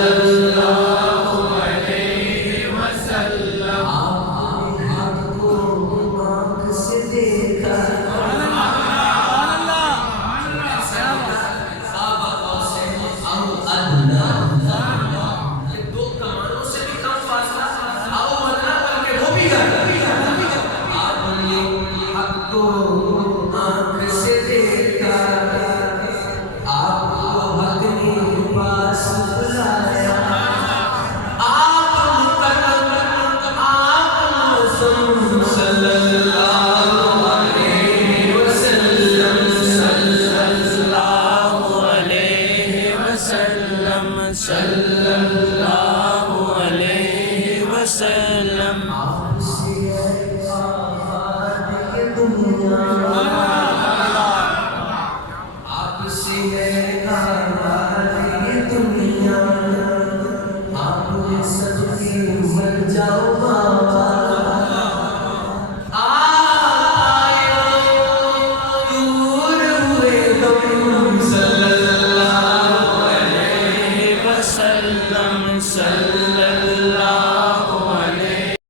सल्लल्लाहु अलैहि वसल्लम। आपने हक को आँख से देखा, ये दो कमानों से भी कम फासला, आओ अदना बल्कि वो भी आपने हक को आँख से देखा, आपको हक ने पास बुलाया, आप मुकर्रम आप मासूम सल्लल्लाहु अलैहि वसल्लम, सल्लल्लाहु अलैहि वसल्लम, सल्लल्लाहु अलैहि वसल्लम। आपसे आबाद ये दुनिया, आपसे आबाद ये दुनिया, आपने सदके मर जाओ बाबा, आए दूर हुए तुम सल्लल्लाहु अलैहि वसल्लम, सल्लल्लाहु